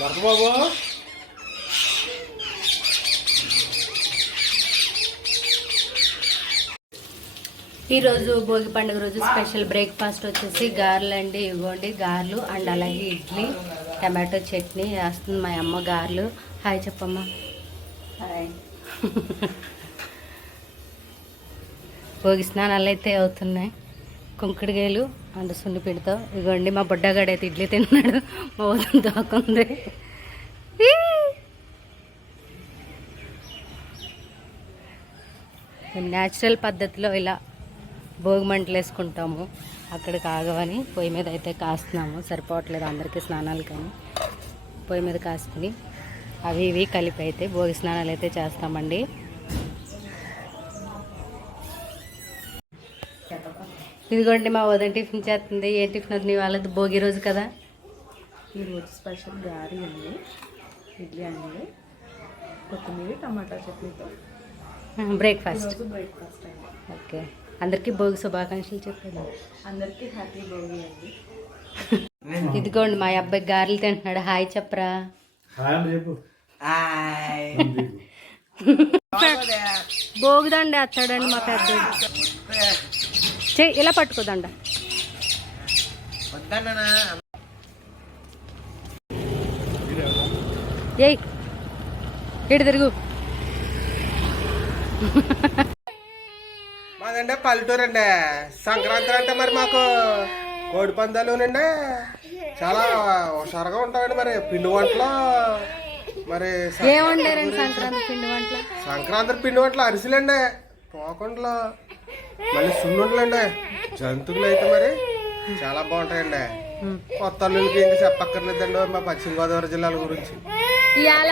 భర్త బాబు ఈరోజు భోగి పండుగ రోజు స్పెషల్ బ్రేక్ఫాస్ట్ వచ్చేసి గారెలు అండి ఇవ్వండి. గారెలు అండ్ అలాగే ఇడ్లీ టమాటో చట్నీ వేస్తుంది మా అమ్మ గారెలు. హాయ్ చెప్పమ్మా. హాయ్. భోగి స్నానాలు అయితే అవుతున్నాయి. కుంకుడుగాయలు అండ్ సున్నిపిండితో. ఇగోండి మా బుడ్డగాడు అయితే ఇడ్లీ తిన్నాడు. మా వదిన దాకుంది మేము న్యాచురల్ పద్ధతిలో ఇలా భోగి మంటలు వేసుకుంటాము అక్కడికి ఆగవని పొయ్యి మీద అయితే కాస్తున్నాము. సరిపోవట్లేదు అందరికీ స్నానాలు కానీ. పొయ్యి మీద కాసుకుని అవి ఇవి కలిపి అయితే భోగి స్నానాలు అయితే చేస్తామండి. ఇదిగోండి మా వదిన టిఫిన్ చేస్తుంది. ఏ టిఫిన్ అది నీ వాళ్ళది భోగి రోజు కదా? ఈరోజు స్పెషల్ గారి అండి ఇడ్లీ అండి కొత్తిమీర టమాటా చట్నీతో. బ్రేక్ఫాస్ట్ బ్రేక్ఫాస్ట్ అండి. ఓకే. అందరికీ భోగి శుభాకాంక్షలు చెప్పాను అందరికీ హ్యాపీ భోగి అండి. ఇదిగోండి మా అబ్బాయి గారెలు తింటున్నాడు. హాయ్ చెప్పరా. భోగిదండి అత్తాడండి మా పెద్ద చెయ్యి ఇలా పట్టుకోదండ? ఏయ్ ఇటు తిరుగు. మాదంటే పల్లెటూరు అండి సంక్రాంతి అంటే మరి మాకు కోడి పందాలునండి చాలా హుషారుగా ఉంటామండి మరి. పిండి వంటలు మరి సంక్రాంతి పిండి వంటలు? సంక్రాంతి పిండి వంటలు అరిసెలండి. పోకుండలు మళ్ళీ సున్నుండలండి. జంతువులు అయితే మరి చాలా బాగుంటాయండి. కొత్త అల్లులకి ఇంకా చెప్పక్కర్లేదండి మా పశ్చిమ గోదావరి జిల్లాల గురించి. ఇవాళ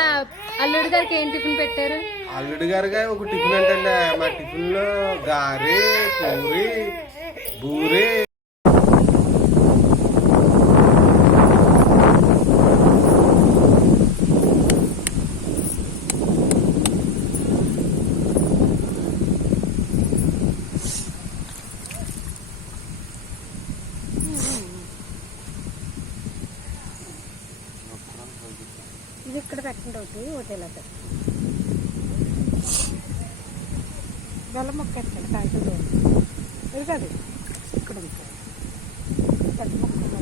అల్లుడి గారికి ఏం టిఫిన్ పెట్టారు? అల్లుడి గారిగా ఒక టిఫిన్ ఏంటండి మా టిఫిన్లో గారి పూరి బూరి. ఇది ఇక్కడ పెట్టండి ఒకటి హోటల్ అక్కడ బెల్ల మొక్క ఎక్కడ కాయలు ఇది కాదు ఇక్కడ ఉంటుంది పెద్ద మొక్క.